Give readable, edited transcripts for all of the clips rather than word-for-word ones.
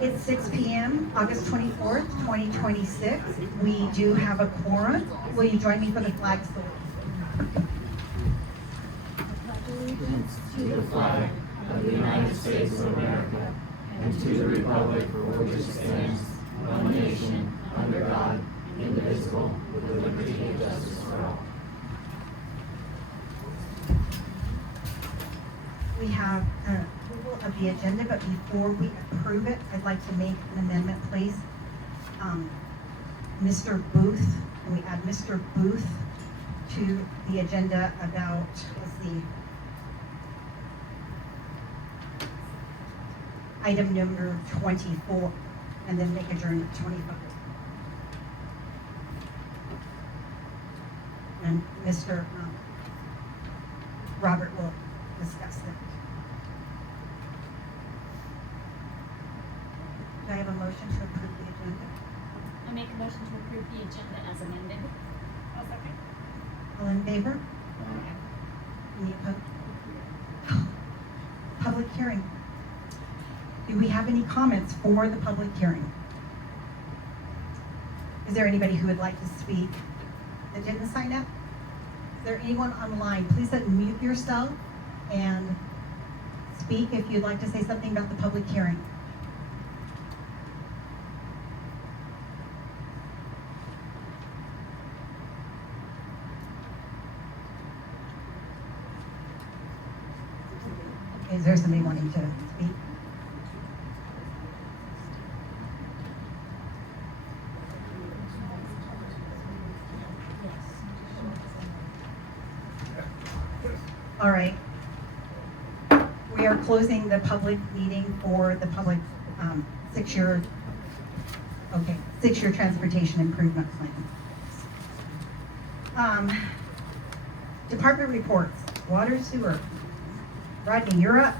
It's 6 p.m., August 24th, 2026. We do have a quorum. Will you join me for the flag salute? Allegiance to the flag of the United States of America and to the republic for which it stands, one nation, under God, indivisible, with liberty and justice for all. We have approval of the agenda, but before we approve it, I'd like to make an amendment, please. Mr. Booth, can we add Mr. Booth to the agenda about, let's see, item number 24, and then make adjournment 25. And Mr. Robert will discuss that. Do I have a motion to approve the agenda? I make a motion to approve the agenda as amended. I'll second. All in favor? Any opposed? Public hearing. Do we have any comments for the public hearing? Is there anybody who would like to speak that didn't sign up? Is there anyone online? Please unmute yourself and speak if you'd like to say something about the public hearing. Is there somebody wanting to speak? All right. We are closing the public meeting for the public six-year transportation improvement plan. Department reports, water, sewer. Rodney, you're up.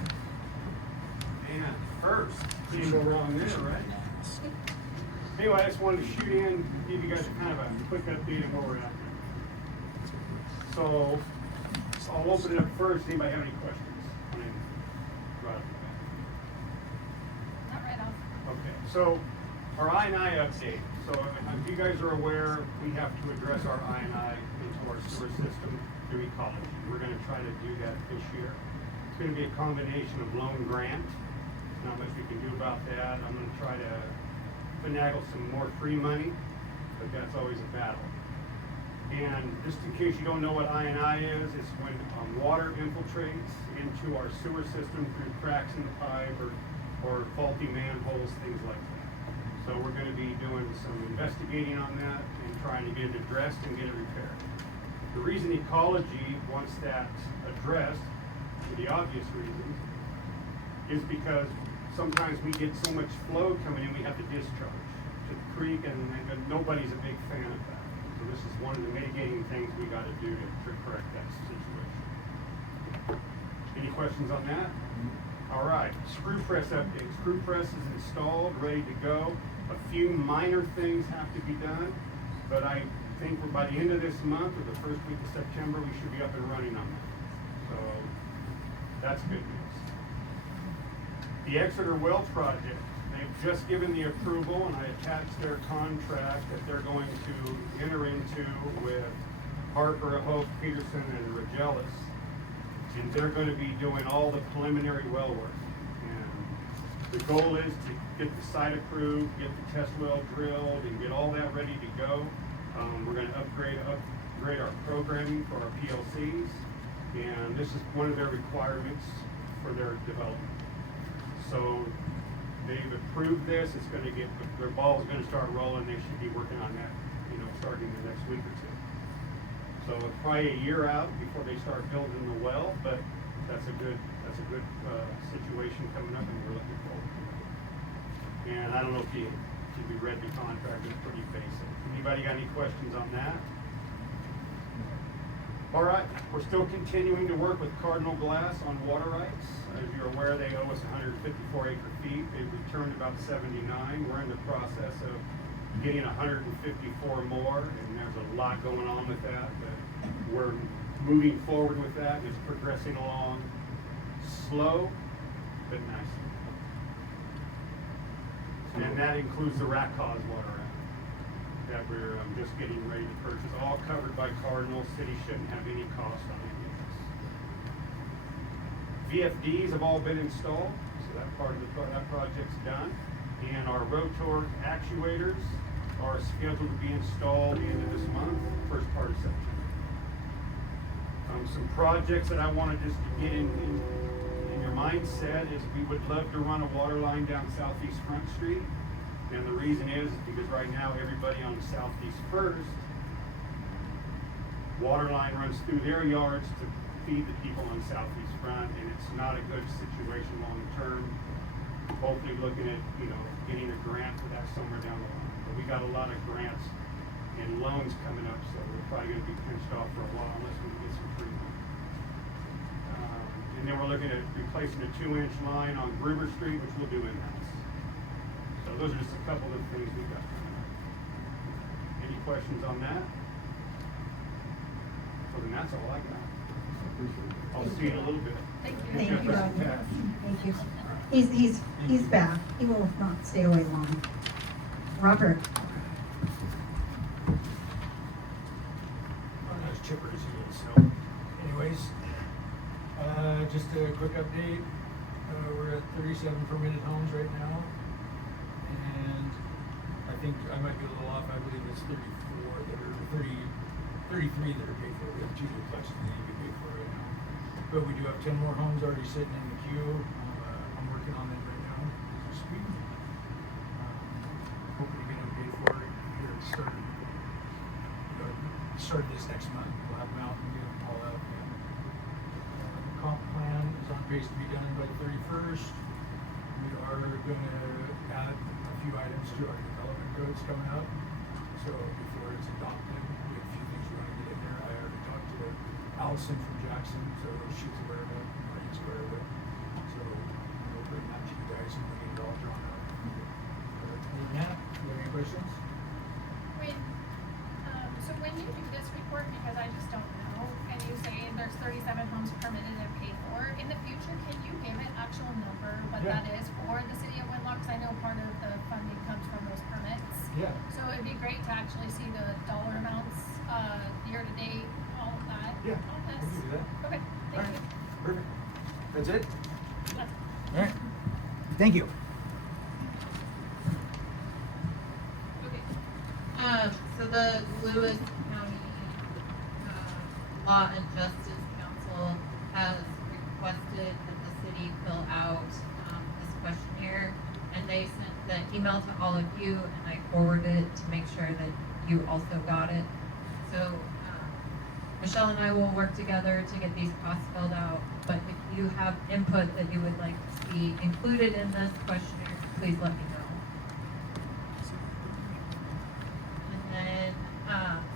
Man, first, can't go wrong there, right? Anyway, I just wanted to shoot in, give you guys a kind of a quick update on where we're at. So, I'll open it up first. Anybody have any questions? I mean, right off the bat. Not right off. Okay, so our I&I update. So if you guys are aware, we have to address our I&I into our sewer system through ecology. We're going to try to do that this year. It's going to be a combination of loan grant. Not much we can do about that. I'm going to try to finagle some more free money, but that's always a battle. And just in case you don't know what I&I is, it's when water infiltrates into our sewer system through cracks in the pipe or faulty manholes, things like that. So we're going to be doing some investigating on that and trying to get it addressed and get it repaired. The reason ecology wants that addressed, for the obvious reasons, is because sometimes we get so much flow coming in, we have to discharge to the creek, and nobody's a big fan of that. So this is one of the mitigating things we got to do to correct that situation. Any questions on that? All right, screw press update. Screw press is installed, ready to go. A few minor things have to be done, but I think by the end of this month or the first week of September, we should be up and running on that. So that's good news. The Exeter Well project, they've just given the approval, and I attached their contract that they're going to enter into with Harper, Hope, Peterson, and Regelis. And they're going to be doing all the preliminary well work. And the goal is to get the site approved, get the test well drilled, and get all that ready to go. We're going to upgrade our programming for our PLCs, and this is one of their requirements for their development. So they've approved this. It's going to get, their ball is going to start rolling. They should be working on that, starting the next week or two. So it's probably a year out before they start building the well, but that's a good situation coming up, and we're looking forward to it. And I don't know if you read the contract. It's pretty basic. Anybody got any questions on that? All right, we're still continuing to work with Cardinal Glass on water rights. As you're aware, they owe us 154 acre feet. They've returned about 79. We're in the process of getting 154 more, and there's a lot going on with that, but we're moving forward with that, and it's progressing along slow, but nice. And that includes the Rat Cause water out that we're just getting ready to purchase, all covered by Cardinal. City shouldn't have any cost on any of this. VFDs have all been installed, so that part of that project's done. And our rotor actuators are scheduled to be installed the end of this month, first part of September. Some projects that I wanted just to get in your mindset is we would love to run a water line down Southeast Front Street. And the reason is because right now everybody on Southeast First, water line runs through their yards to feed the people on Southeast Front, and it's not a good situation long term. Hopefully looking at, getting a grant for that somewhere down the line. But we got a lot of grants and loans coming up, so we're probably gonna be pinched off for a while unless we get some free money. And then we're looking at replacing a 2-inch line on River Street, which we'll do in-house. So those are just a couple of the things we got coming up. Any questions on that? Well, then that's all I got. I'll see you in a little bit. Thank you. Thank you, Jeff, Rodney. Pat. Thank you. He's back. He will not stay away long. Robert. As chipper as he is. So, anyways, just a quick update. We're at 37 permitted homes right now, and I think I might be a little off. I believe it's 34 that are 33 that are paid for. We have 2 duplexes that need to be paid for right now, but we do have 10 more homes already sitting in the queue. I'm working on them right now as we speak. Hoping to get them paid for here at start this next month. We'll have them out and get them all out. The comp plan is on pace to be done by the 31st. We are going to add a few items to our development codes coming up. So before it's adopted, we have a few things we want to get in there. I already talked to Allison from Jackson, so she's aware of it. Marie's aware of it. So we'll bring that to you guys and we'll get it all drawn out. Other than that, do you have any questions? When you do this report, because I just don't know, and you say there's 37 homes permitted and paid for, in the future, can you give an actual number, what Yeah. that is for the city of Winlock? 'Cause I know part of the funding comes from those permits. Yeah. So it'd be great to actually see the dollar amounts, year to date, all of that. Yeah, On we this. can do that. Okay, thank you. Perfect. That's it? That's- All right. Thank you. So the Lewis County Law and Justice Council has requested that the city fill out this questionnaire, and they sent the email to all of you, and I forwarded it to make sure that you also got it. So Michelle and I will work together to get these costs filled out, but if you have input that you would like to see included in this questionnaire, please let me know. And then,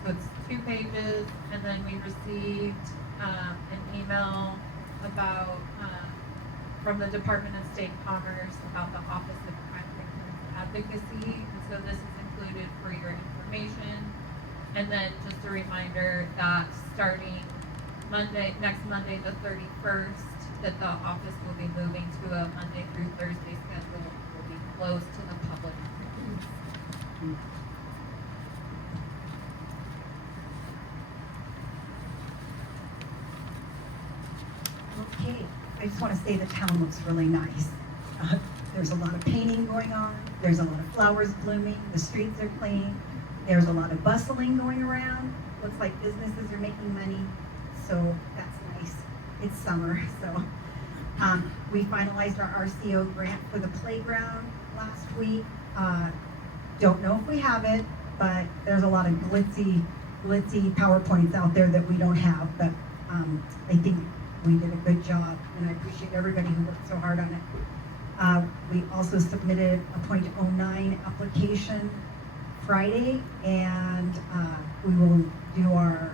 so it's 2 pages, and then we received an email about, from the Department of State Commerce about the Office of Crime Victims Advocacy, and so this is included for your information. And then just a reminder that starting next Monday, the 31st, that the office will be moving to a Monday through Thursday schedule, will be closed to the public. Okay, I just want to say the town looks really nice. There's a lot of painting going on, there's a lot of flowers blooming, the streets are clean, there's a lot of bustling going around, looks like businesses are making money, so that's nice. It's summer, so. We finalized our RCO grant for the playground last week. Don't know if we have it, but there's a lot of glitzy PowerPoints out there that we don't have, but I think we did a good job, and I appreciate everybody who worked so hard on it. We also submitted a .09 application Friday, and we will do our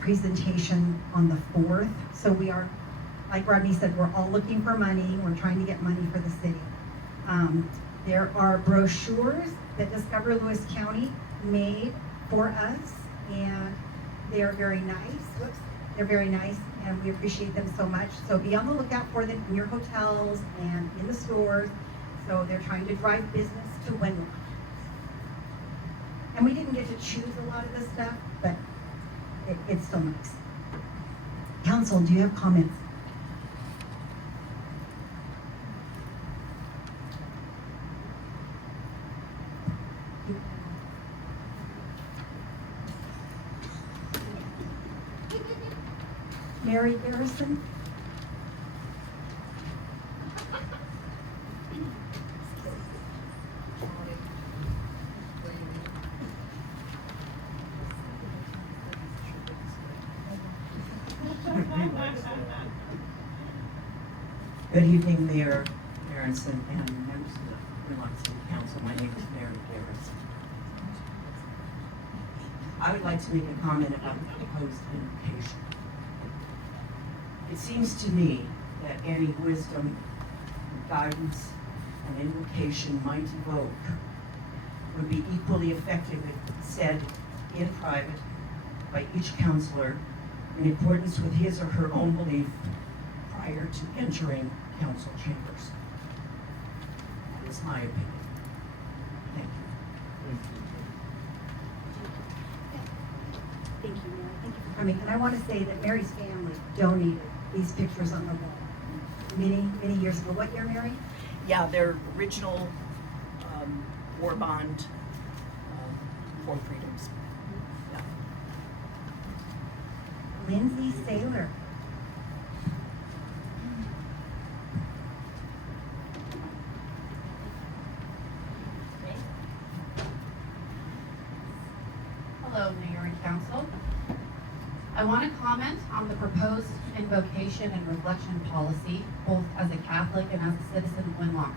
presentation on the 4th. So we are, like Rodney said, we're all looking for money. We're trying to get money for the city. There are brochures that Discover Lewis County made for us, and they are very nice. Whoops. They're very nice, and we appreciate them so much. So be on the lookout for them in your hotels and in the stores. So they're trying to drive business to Winlock. And we didn't get to choose a lot of this stuff, but it's still nice. Council, do you have comments? Mary Garrison? Good evening, Mayor Aronson and members of the Winlock City Council. My name is Mary Garrison. I would like to make a comment about the proposed invocation. It seems to me that any wisdom, guidance, an invocation might evoke would be equally effective if said in private by each counselor in accordance with his or her own belief prior to entering council chambers. That is my opinion. Thank you. Thank you, Mary. Thank you for coming. And I want to say that Mary's family donated these pictures on the wall many, many years ago. What year, Mary? Yeah, their original war bond for freedoms. Yeah. Lindsay Saylor. Hello, Mayor and Council. I want to comment on the proposed invocation and reflection policy, both as a Catholic and as a citizen of Winlock.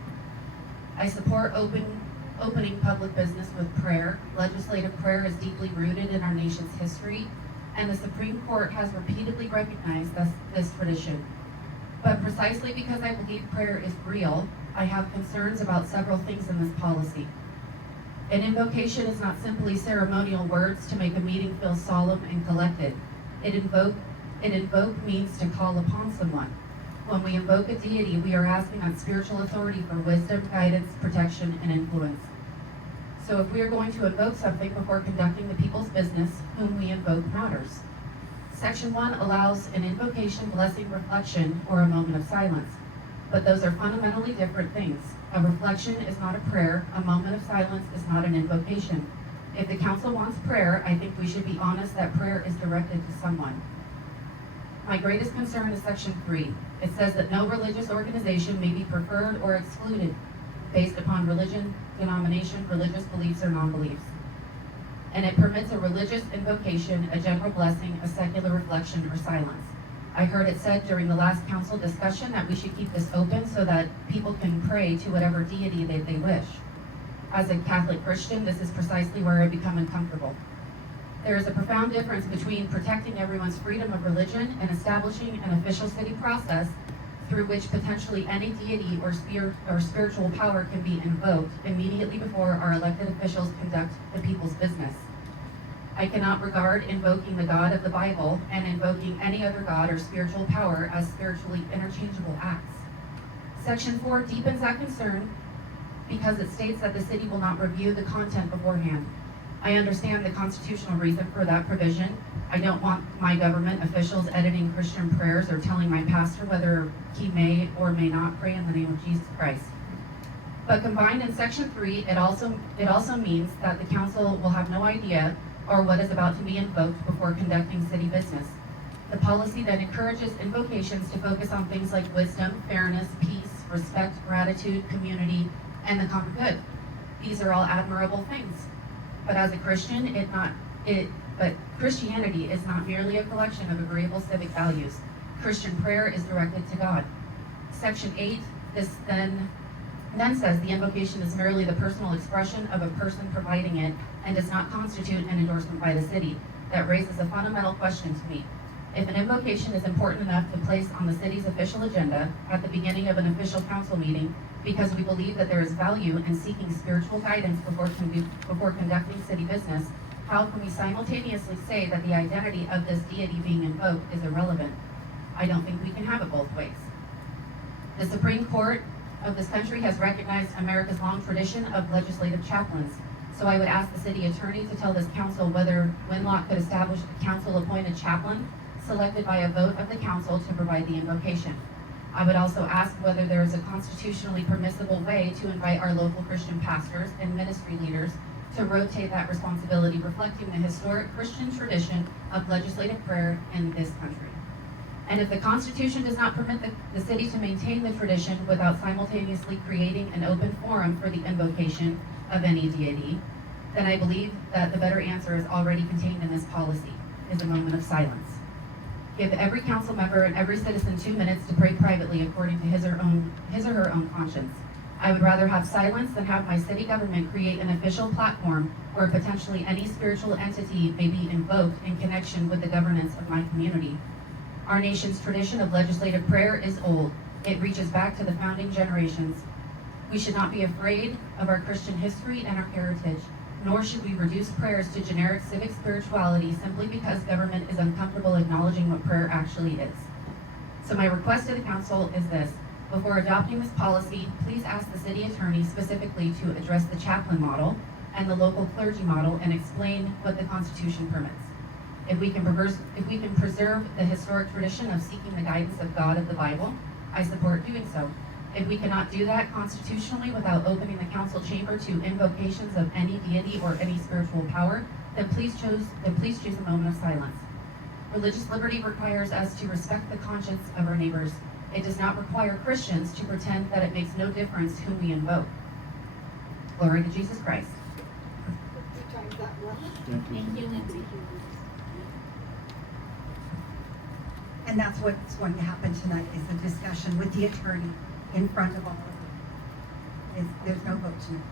I support opening public business with prayer. Legislative prayer is deeply rooted in our nation's history, and the Supreme Court has repeatedly recognized this tradition. But precisely because I believe prayer is real, I have concerns about several things in this policy. An invocation is not simply ceremonial words to make a meeting feel solemn and collected. It invoke means to call upon someone. When we invoke a deity, we are asking on spiritual authority for wisdom, guidance, protection, and influence. So if we are going to invoke something before conducting the people's business, whom we invoke matters. Section 1 allows an invocation, blessing, reflection, or a moment of silence. But those are fundamentally different things. A reflection is not a prayer. A moment of silence is not an invocation. If the council wants prayer, I think we should be honest that prayer is directed to someone. My greatest concern is section 3. It says that no religious organization may be preferred or excluded based upon religion, denomination, religious beliefs, or non-beliefs. And it permits a religious invocation, a general blessing, a secular reflection, or silence. I heard it said during the last council discussion that we should keep this open so that people can pray to whatever deity they wish. As a Catholic Christian, this is precisely where I become uncomfortable. There is a profound difference between protecting everyone's freedom of religion and establishing an official city process through which potentially any deity or spiritual power can be invoked immediately before our elected officials conduct the people's business. I cannot regard invoking the God of the Bible and invoking any other God or spiritual power as spiritually interchangeable acts. Section 4 deepens that concern because it states that the city will not review the content beforehand. I understand the constitutional reason for that provision. I don't want my government officials editing Christian prayers or telling my pastor whether he may or may not pray in the name of Jesus Christ. But combined in section 3, it also means that the council will have no idea or what is about to be invoked before conducting city business. The policy then encourages invocations to focus on things like wisdom, fairness, peace, respect, gratitude, community, and the common good. These are all admirable things. But as a Christian, but Christianity is not merely a collection of agreeable civic values. Christian prayer is directed to God. Section 8, this then says the invocation is merely the personal expression of a person providing it and does not constitute an endorsement by the city. That raises a fundamental question to me. If an invocation is important enough to place on the city's official agenda at the beginning of an official council meeting, because we believe that there is value in seeking spiritual guidance before conducting city business, how can we simultaneously say that the identity of this deity being invoked is irrelevant? I don't think we can have it both ways. The Supreme Court of this country has recognized America's long tradition of legislative chaplains. So I would ask the city attorney to tell this council whether Winlock could establish a council-appointed chaplain selected by a vote of the council to provide the invocation. I would also ask whether there is a constitutionally permissible way to invite our local Christian pastors and ministry leaders to rotate that responsibility, reflecting the historic Christian tradition of legislative prayer in this country. And if the Constitution does not permit the city to maintain the tradition without simultaneously creating an open forum for the invocation of any deity, then I believe that the better answer is already contained in this policy, is a moment of silence. Give every council member and every citizen 2 minutes to pray privately according to his or her own conscience. I would rather have silence than have my city government create an official platform where potentially any spiritual entity may be invoked in connection with the governance of my community. Our nation's tradition of legislative prayer is old. It reaches back to the founding generations. We should not be afraid of our Christian history and our heritage, nor should we reduce prayers to generic civic spirituality simply because government is uncomfortable acknowledging what prayer actually is. So my request to the council is this: before adopting this policy, please ask the city attorney specifically to address the chaplain model and the local clergy model and explain what the Constitution permits. If we can preserve the historic tradition of seeking the guidance of God of the Bible, I support doing so. If we cannot do that constitutionally without opening the council chamber to invocations of any deity or any spiritual power, then please choose a moment of silence. Religious liberty requires us to respect the conscience of our neighbors. It does not require Christians to pretend that it makes no difference whom we invoke. Glory to Jesus Christ. Thank you, Lindsay. And that's what's going to happen tonight, is a discussion with the attorney in front of all of you. There's no vote tonight.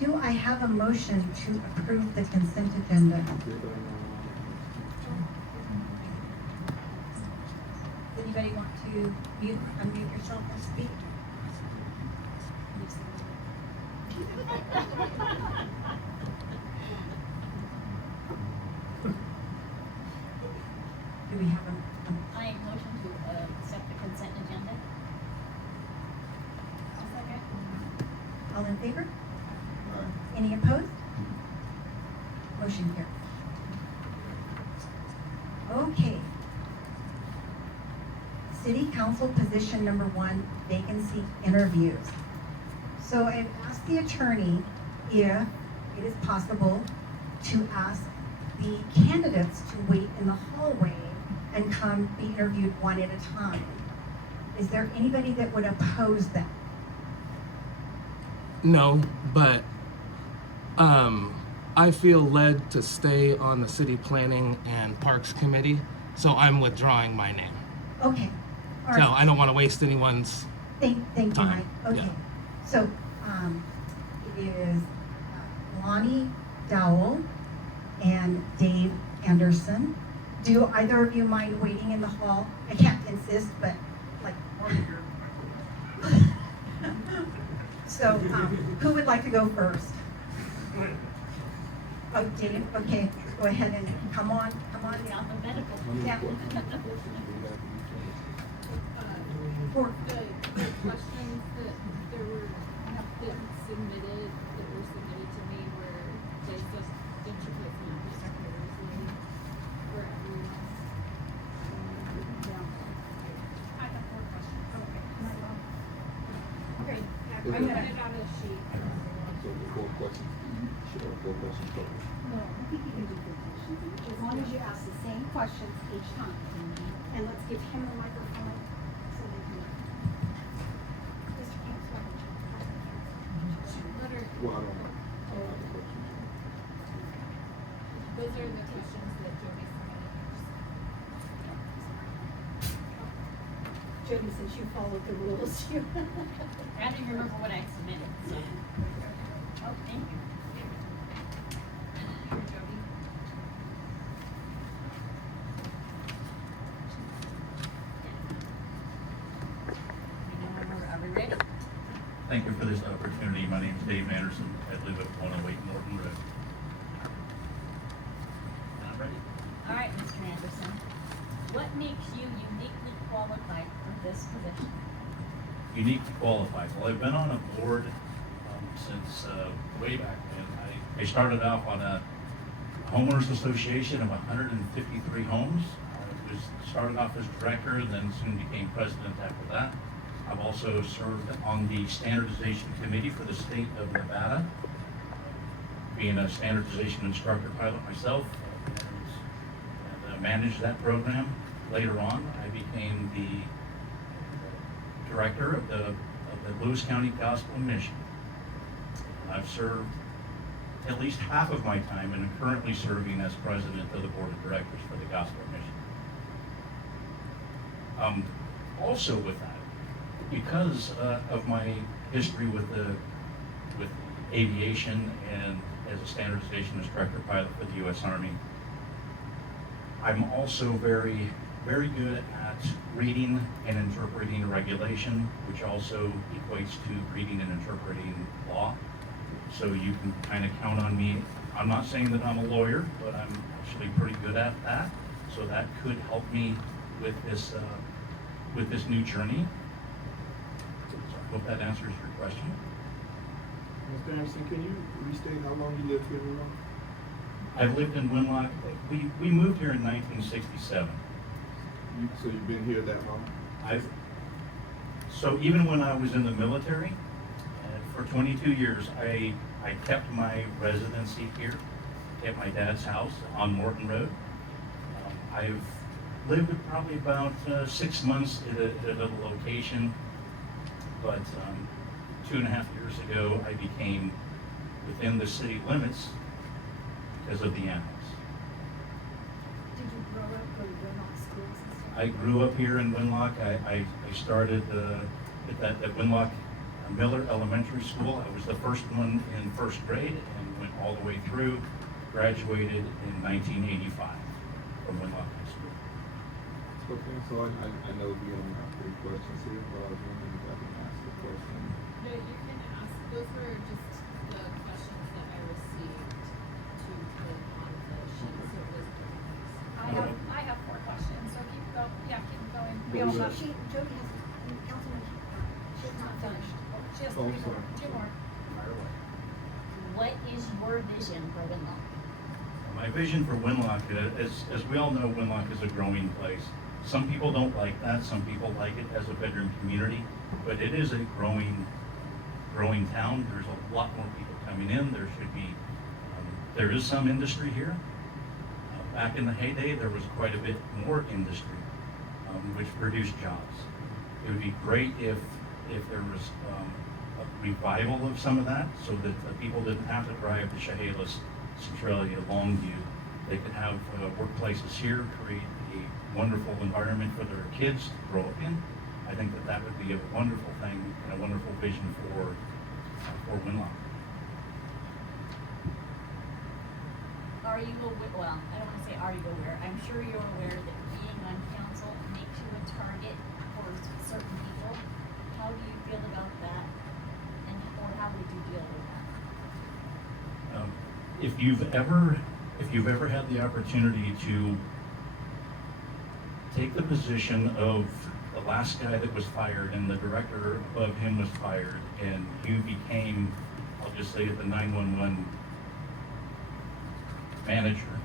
Do I have a motion to approve the consent agenda? Does anybody want to unmute yourself and speak? Do we have a I motion to accept the consent agenda. I'll second. all in favor? Any opposed? Motion carries. Okay. City Council position number 1, vacancy interviews. So I've asked the attorney if it is possible to ask the candidates to wait in the hallway and come be interviewed one at a time. Is there anybody that would oppose that? No, but I feel led to stay on the city planning and parks committee, so I'm withdrawing my name. Okay. All So right. I don't want to waste anyone's. Thank you, Time. Mike. Okay. Yeah. So, it is Lonnie Dowell and Dave Anderson. Do either of you mind waiting in the hall? I can't insist, but like. So, who would like to go first? Oh, Dave, okay, go ahead and come on. The alphabetical. Yeah. The questions that there were, that submitted, that were submitted to me were just intricate and secretaries for everyone. I have 4 questions. Okay. I I'm put gonna, it on a sheet. So the 4 questions, should have 4 questions total. No, I think you can do 4 questions, as long as you ask the same questions each time. And let's give him the microphone so they can. Mr. Camp's What are, Well, I don't have the questions. those are the questions that Jody submitted. Jody, since you followed the rules, you. I didn't remember what I submitted, so. Oh, thank you. Here, Jody. Thank you for this opportunity. My name is Dave Anderson. I live at 108 Norton Road. Not ready. All right, Mr. Anderson. What makes you uniquely qualified for this position? Uniquely qualified. Well, I've been on a board since way back when. I started off on a homeowners association of 153 homes. I was started off as director and then soon became president after that. I've also served on the standardization committee for the state of Nevada, being a standardization instructor pilot myself, and managed that program. Later on, I became the director of the Lewis County Gospel Mission. I've served at least half of my time and am currently serving as president of the board of directors for the Gospel Mission. Also with that, because of my history with aviation and as a standardization instructor pilot for the U.S. Army, I'm also very good at reading and interpreting regulation, which also equates to reading and interpreting law. So you can kind of count on me. I'm not saying that I'm a lawyer, but I'm actually pretty good at that. So that could help me with this new journey. So I hope that answers your question. Mr. Anderson, can you restate how long you lived here in Winlock? I've lived in Winlock. We moved here in 1967. So you've been here that long? So even when I was in the military, for 22 years, I kept my residency here at my dad's house on Morton Road. I've lived probably about 6 months at a little location, but 2.5 years ago, I became within the city limits because of the annex. Did you grow up, go to Winlock schools and stuff? I grew up here in Winlock. I started at Winlock Miller Elementary School. I was the first one in first grade and went all the way through, graduated in 1985 from Winlock High School. Okay, so I know we only have 3 questions here, but I was wondering if I can ask a question. No, you can ask, those were just the questions that I received to put on the sheet, so it was. I have 4 questions, so keep going. We Well, all yeah. have, Jody has, Councilman, she's not finished. she has Oh, 3 more, sorry. 2 more. What is your vision for Winlock? My vision for Winlock, as we all know, Winlock is a growing place. Some people don't like that. Some people like it as a bedroom community, but it is a growing town. There's a lot more people coming in. There should be, there is some industry here. Back in the heyday, there was quite a bit more industry, which produced jobs. It would be great if there was a revival of some of that, so that people didn't have to drive to Chehalis, Centralia, Longview. They could have workplaces here, create a wonderful environment for their kids to grow up in. I think that would be a wonderful thing and a wonderful vision for Winlock. Are you aware, well, I don't want to say are you aware, I'm sure you're aware that being on council makes you a target for certain people. How do you feel about that, or how would you deal with that? If you've ever had the opportunity to take the position of the last guy that was fired and the director above him was fired, and you became, I'll just say it, the 911 manager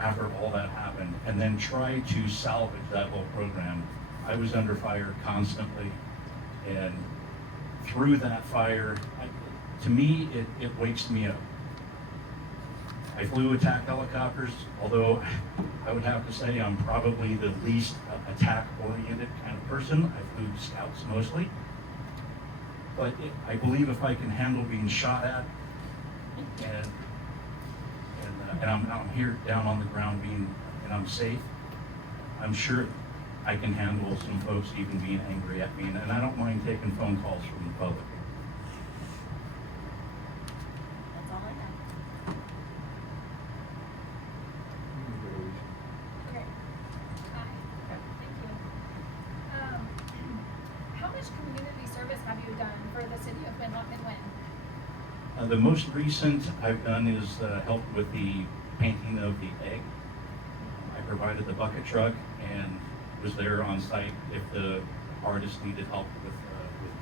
after all that happened, and then try to salvage that whole program. I was under fire constantly, and through that fire, to me, it wakes me up. I flew attack helicopters, although I would have to say I'm probably the least attack-oriented kind of person. I flew scouts mostly. But I believe if I can handle being shot at, and I'm here down on the ground and I'm safe, I'm sure I can handle some folks even being angry at me, and I don't mind taking phone calls from the public. That's all I have. Okay. Hi, thank you. How much community service have you you done for the city of Winlock and when? The most recent I've done is helped with the painting of the egg. I provided the bucket truck and was there on site if the artist needed help with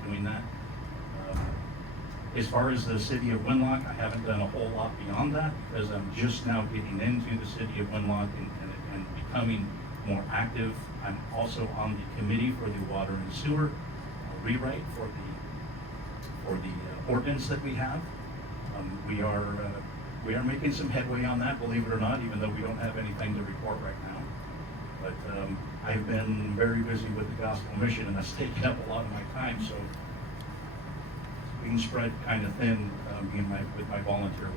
doing that. As far as the city of Winlock, I haven't done a whole lot beyond that because I'm just now getting into the city of Winlock and becoming more active. I'm also on the committee for the water and sewer rewrite for the ordinance that we have. We are making some headway on that, believe it or not, even though we don't have anything to report right now. But I've been very busy with the gospel mission, and that's taken up a lot of my time. So being spread kind of thin with my volunteer work.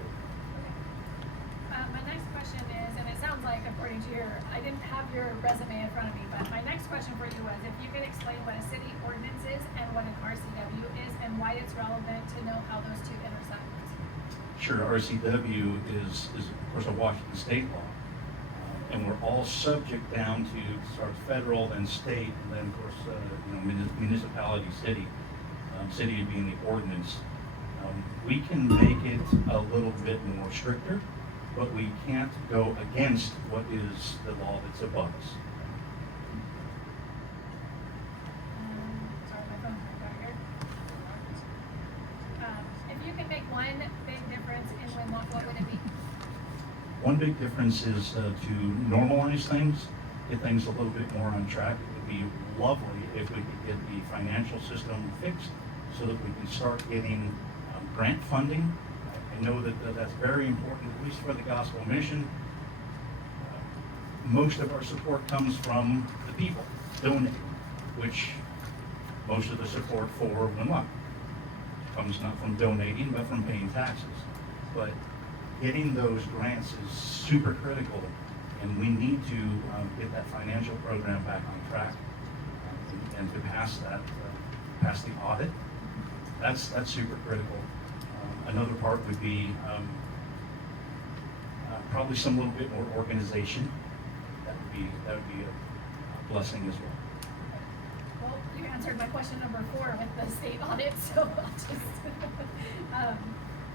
My next question is, and it sounds like according to I didn't have your resume in front of me, but my next question for you was if you could explain what a city ordinance is and what an RCW is and why it's relevant to know how those two intersect. Sure, RCW is of course a Washington state law, and we're all subject down to starts federal, then state, and then of course municipality, city. City being the ordinance. We can make it a little bit more stricter, but we can't go against what is the law that's above us. Sorry, my phone's right here. If you could make one big difference in Winlock, what would it be? One big difference is to normalize things, get things a little bit more on track. It would be lovely if we could get the financial system fixed so that we can start getting grant funding. I know that that's very important, at least for the gospel mission. Most of our support comes from the people donating, which most of the support for Winlock comes not from donating, but from paying taxes. But getting those grants is super critical, and we need to get that financial program back on track and to pass the audit. That's super critical. Another part would be probably some little bit more organization. That would be a blessing as well. Well, you answered my question number 4 with the state audit, so I'll just,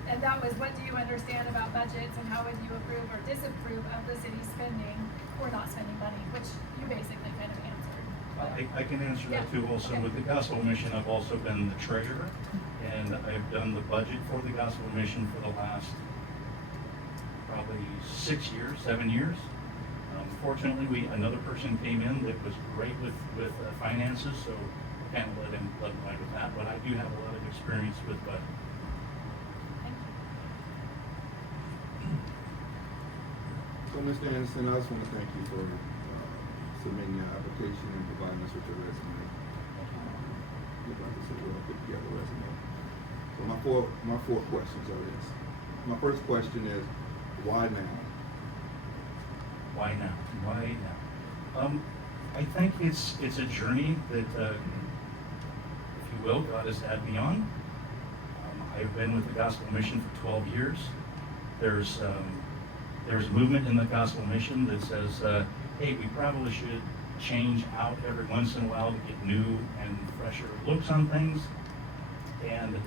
and that was, what do you understand about budgets and how would you approve or disapprove of the city spending or not spending money, which you basically kind of answered. I can answer that Yeah. too. Also, Okay. with the gospel mission, I've also been the treasurer, and I've done the budget for the gospel mission for the last probably 7 years. Fortunately, another person came in that was great with finances, so I kind of let him ride with that. But I do have a lot of experience with budget. Thank you. So, Mr. Anderson, I just want to thank you for submitting your application and providing us with your resume. Like I said, we'll put together a resume. So my four questions are this. My first question is, why now? Why now? Why now? I think it's a journey that, if you will, God has had me on. I've been with the gospel mission for 12 years. There's movement in the gospel mission that says, hey, we probably should change out every once in a while to get new and fresher looks on things. And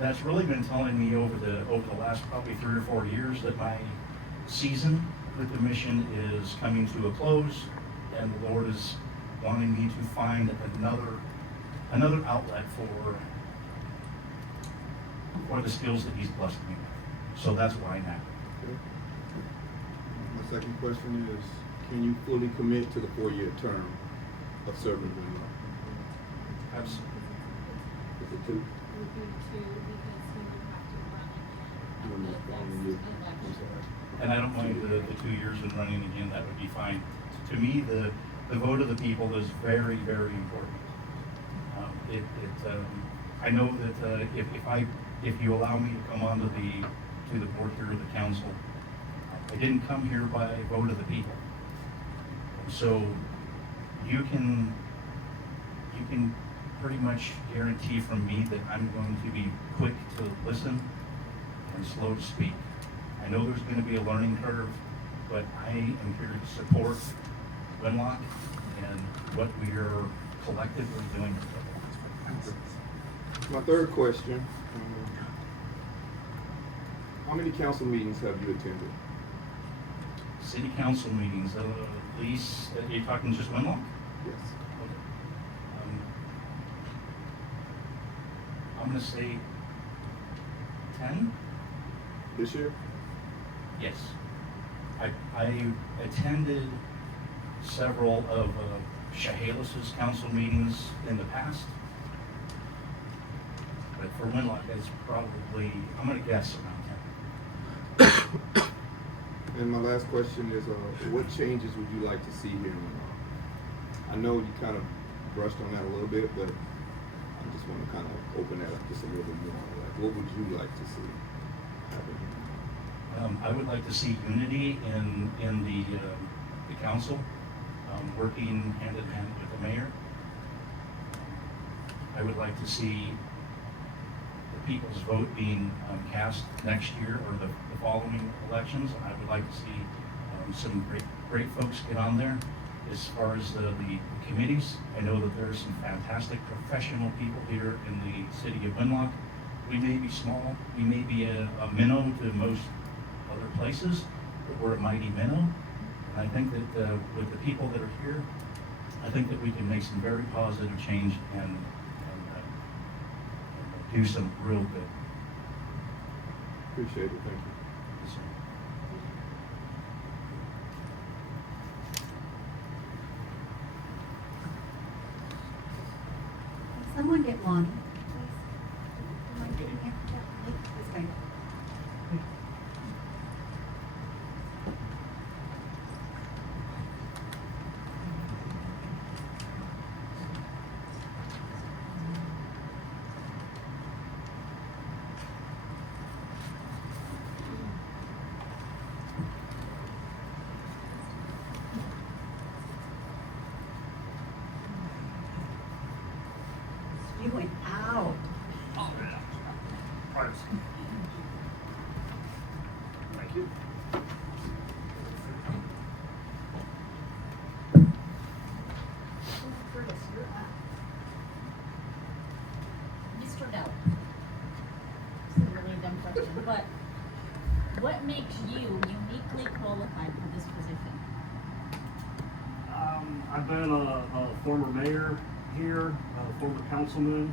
that's really been telling me over the last probably 3 or 4 years that my season with the mission is coming to a close, and the Lord is wanting me to find another outlet for the skills that He's blessed me with. So that's why now. Okay. My second question is, can you fully commit to the 4-year term of serving Winlock? Absolutely. Is it 2? It would be 2 because he would have to run again. One more the following next year. election. I'm sorry. And I don't mind the 2 years and running again, that would be fine. To me, the vote of the people is very, very important. I know that if you allow me to come onto the board here, the council, I didn't come here by vote of the people. So you can pretty much guarantee from me that I'm going to be quick to listen and slow to speak. I know there's going to be a learning curve, but I am here to support Winlock and what we are collectively doing. My third question, how many council meetings have you attended? City council meetings, at least, you're talking just Winlock? Yes. Okay. I'm gonna say 10? This year? Yes. I attended several of Chehalis's council meetings in the past. But for Winlock, it's probably, I'm gonna guess around 10. And my last question is, what changes would you like to see here in Winlock? I know you kind of brushed on that a little bit, but I just want to kind of open that up just a little bit more. Like, what would you like to see happen here? I would like to see unity in the council, working hand in hand with the mayor. I would like to see the people's vote being cast next year or the following elections. I would like to see some great folks get on there. As far as the committees, I know that there are some fantastic professional people here in the city of Winlock. We may be small, we may be a minnow to most other places, but we're a mighty minnow. And I think that with the people that are here, I think that we can make some very positive change and do some real good. Appreciate it, thank you. Yes, sir. Can someone get Lonnie, please? Do you mind getting here? Yeah, this guy. You went out. Thank you. Mr. Dell. This is a really dumb question, but what makes you uniquely qualified for this position? I've been a former mayor here, a former councilman.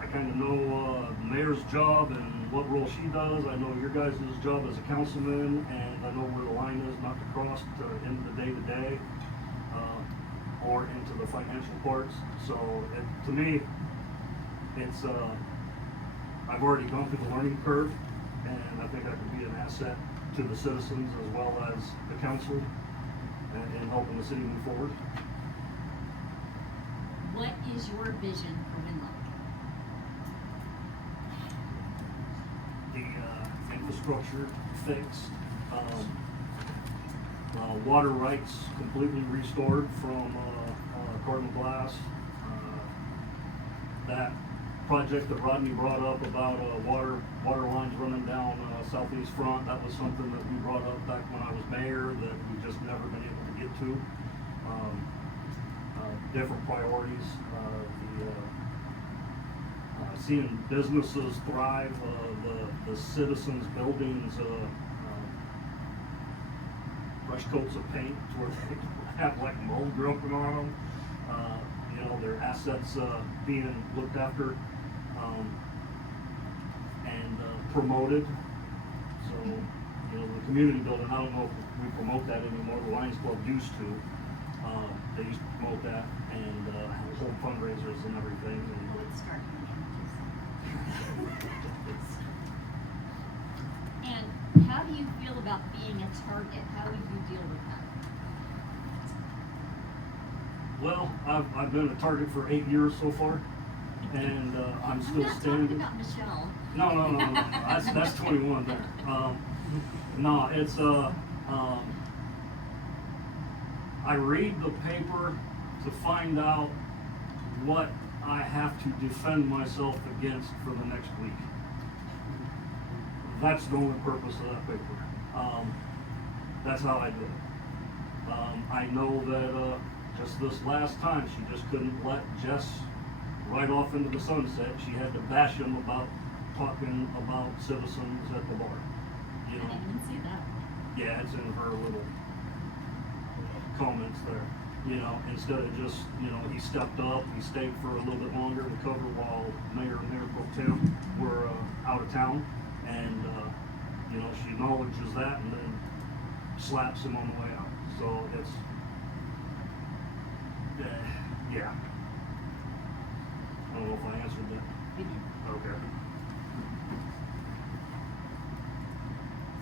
I kind of know the mayor's job and what role she does. I know your guys' job as a councilman, and I know where the line is not to cross into the day-to-day or into the financial parts. So to me, it's I've already gone through the learning curve, and I think I could be an asset to the citizens as well as the council and helping the city move forward. What is your vision for Winlock? The infrastructure fixed, water rights completely restored from Cardinal Glass. That project that Rodney brought up about water lines running down southeast front, that was something that we brought up back when I was mayor that we've just never been able to get to. Different priorities, seeing businesses thrive, the citizens' buildings, brush coats of paint to where they have like mold growing on them. You know, their assets being looked after and promoted. So, you know, the community building, I don't know if we promote that anymore. The Lions Club used to. They used to promote that and hold fundraisers and everything. Let's start again. And how do you feel about being a target? How would you deal with that? Well, I've been a target for 8 years so far, and I'm still standing. I'm not talking about Michelle. No. That's 21 there. No, it's I read the paper to find out what I have to defend myself against for the next week. That's the only purpose of that paper. That's how I do it. I know that just this last time, she just couldn't let Jess right off into the sunset, she had to bash him about talking about citizens at the bar. I You know, didn't even see that. yeah, it's in her little comments there. You know, instead of just, you know, he stepped up, he stayed for a little bit longer to cover while Mayor and Mayor Pro Tem were out of town. And, you know, she acknowledges that and then slaps him on the way out. So it's, yeah. I don't know if I answered that. You did. Okay.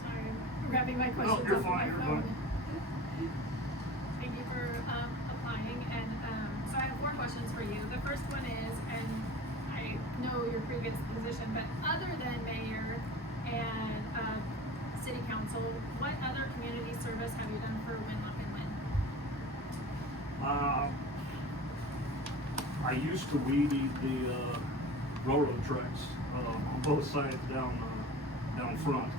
Sorry, I'm grabbing my No, questions you're off my fine, you're phone. fine. Thank you for applying, and so I have 4 questions for you. The first one is, and I know your previous position, but other than mayor and city council, what other community service have you done for Winlock and Win? I used to weed eat the railroad tracks on both sides down front,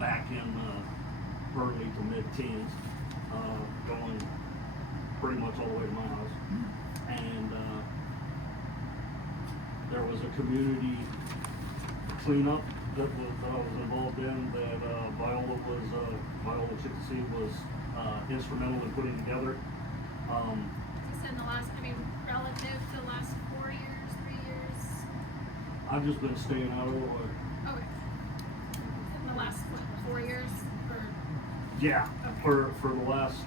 back in early to mid-teens, going pretty much all the way to my house. And there was a community cleanup that I was involved in that Viola Chickasee was instrumental in putting together. Is this in the last, relative to the last 4 years, 3 years? I've just been staying out of the way. Okay. In the last, 4 years, or? Yeah, Okay. for the last,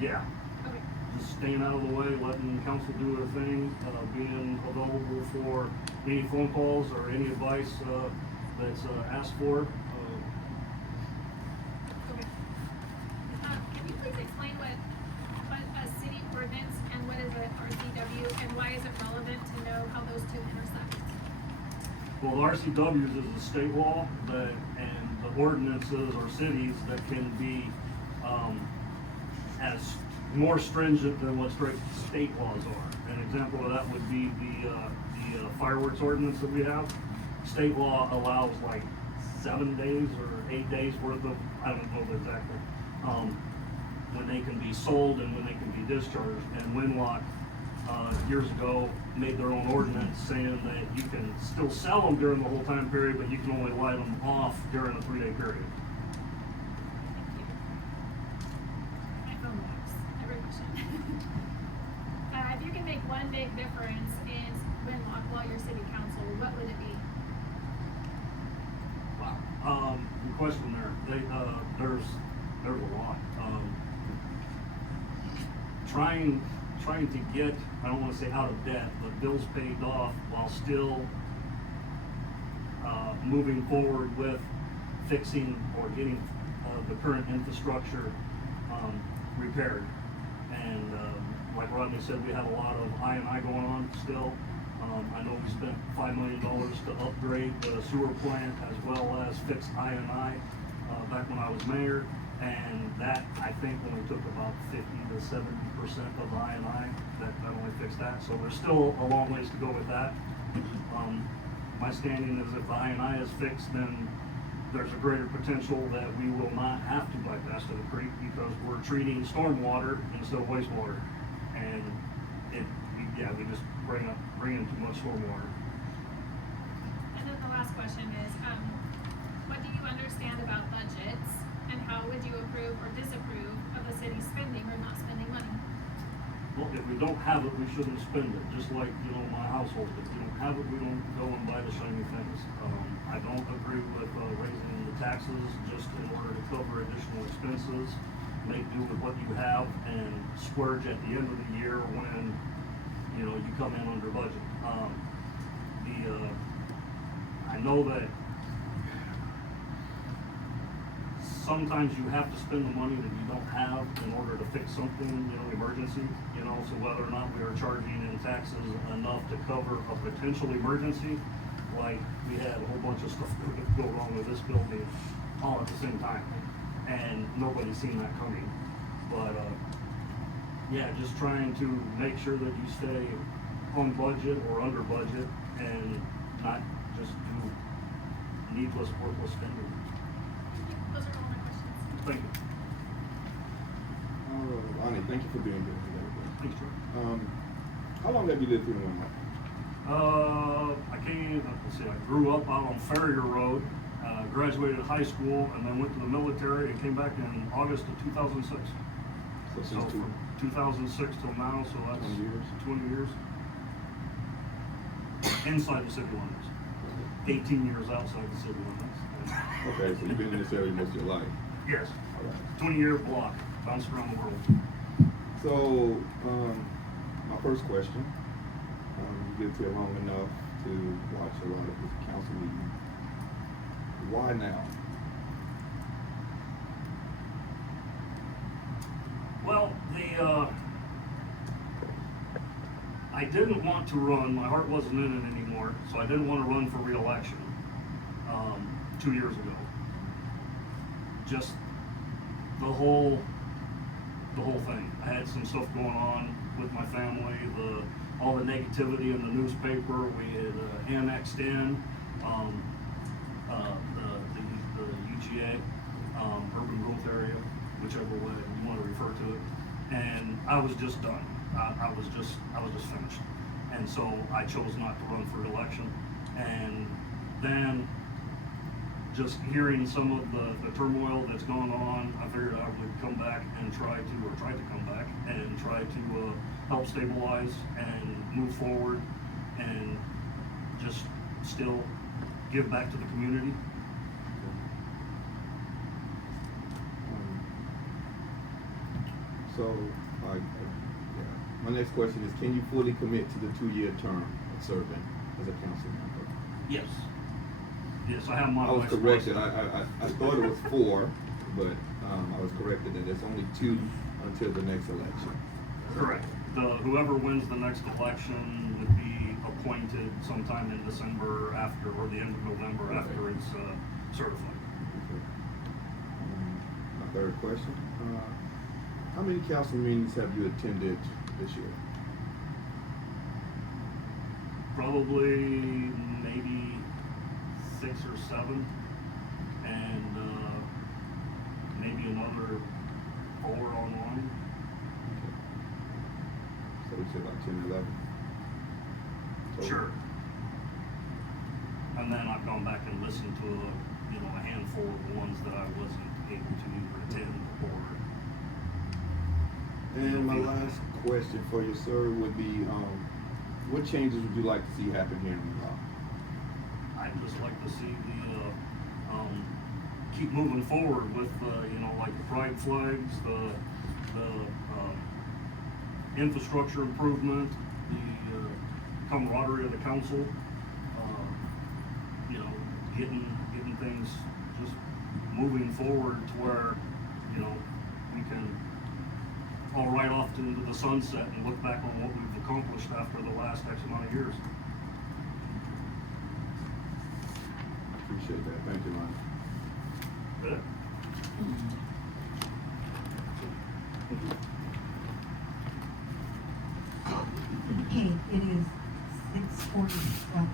yeah, Okay. just staying out of the way, letting council do their thing, being available for any phone calls or any advice that's asked for. Okay. Can you please explain what a city ordinance and what is an RCW, and why is it relevant to know how those two intersect? Well, the RCWs is a state law that, and the ordinances or cities that can be as more stringent than what straight state laws are. An example of that would be the fireworks ordinance that we have. State law allows like 7 days or 8 days worth of, I don't know exactly, when they can be sold and when they can be discharged. And Winlock, years ago, made their own ordinance saying that you can still sell them during the whole time period, but you can only light them off during a 3-day period. My phone works, every question. If you can make one big difference in Winlock while you're city council, what would it be? Wow. Good question there. There's a lot. Trying to get, I don't want to say out of debt, but bills paid off while still moving forward with fixing or getting the current infrastructure repaired. And like Rodney said, we have a lot of I&I going on still. I know we spent $5 million to upgrade the sewer plant as well as fix I&I back when I was mayor. And that, I think, only took about 50 to 70% of the I&I, that only fixed that. So there's still a long ways to go with that. My standing is if the I&I is fixed, then there's a greater potential that we will not have to bypass to the creek because we're treating stormwater instead of wastewater. And we just bring in too much stormwater. And then the last question is, what do you understand about budgets, and how would you approve or disapprove of the city spending or not spending money? Well, if we don't have it, we shouldn't spend it, just like, my household. If we don't have it, we don't go and buy the shiny things. I don't agree with raising the taxes just in order to cover additional expenses. Make do with what you have and splurge at the end of the year when, you come in under budget. I know that sometimes you have to spend the money that you don't have in order to fix something, emergency, so whether or not we are charging in taxes enough to cover a potential emergency, like we had a whole bunch of stuff go wrong with this building all at the same time, and nobody's seen that coming. But, just trying to make sure that you stay on budget or under budget and not just do needless, worthless spending. Those are all my questions. Thank you. Lonnie, thank you for being here today. Thanks, George. How long have you lived here in Winlock? Let's see, I grew up out on Farrier Road, graduated high school, and then went to the military and came back in August of 2006. So So since from 2006 till now, so that's 20 years? 20 years. Inside the city limits. 18 years outside the city limits. Okay, so you've been in this area most of your life. Yes. All right. 20-year block, bounced around the world. So, my first question, you lived here long enough to watch a lot of this council meetings. Why now? Well, I didn't want to run, my heart wasn't in it anymore, so I didn't want to run for re-election 2 years ago. Just the whole thing. I had some stuff going on with my family, all the negativity in the newspaper. We had annexed in the UGA, urban growth area, whichever way you want to refer to it. And I was just done. I was just finished. And so I chose not to run for election. And then just hearing some of the turmoil that's gone on, I figured I would come back and try to come back and try to help stabilize and move forward and just still give back to the community. My next question is, can you fully commit to the 2-year term of serving as a council member? Yes. Yes, I have my. I was corrected. I thought it was 4, but I was corrected that it's only 2 until the next election. Correct. Whoever wins the next election would be appointed sometime in December after, or the end of November after it's certified. Okay. My third question, how many council meetings have you attended this year? Probably maybe 6 or 7, and maybe another 4 online. So we said about 10, 11? Total? Sure. And then I've gone back and listened to a handful of the ones that I wasn't able to either attend or. And my last question for you, sir, would be, what changes would you like to see happen here in Winlock? I'd just like to see keep moving forward with, like the pride flags, the infrastructure improvement, the camaraderie of the council, getting things just moving forward to where, we can all ride off into the sunset and look back on what we've accomplished after the last X amount of years. Appreciate that. Thank you, Lonnie. Good. Okay, it is 6:47.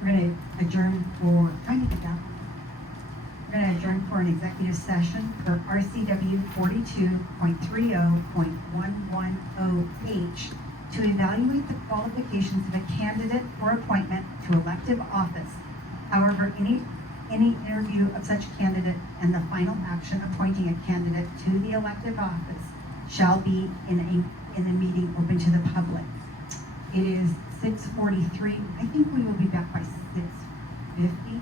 We're gonna adjourn for, trying to get that. We're gonna adjourn for an executive session for RCW 42.30.110H to evaluate the qualifications of a candidate for appointment to elective office. However, any interview of such candidate and the final action appointing a candidate to the elective office shall be in a meeting open to the public. It is 6:43. I think we will be back by 6:50.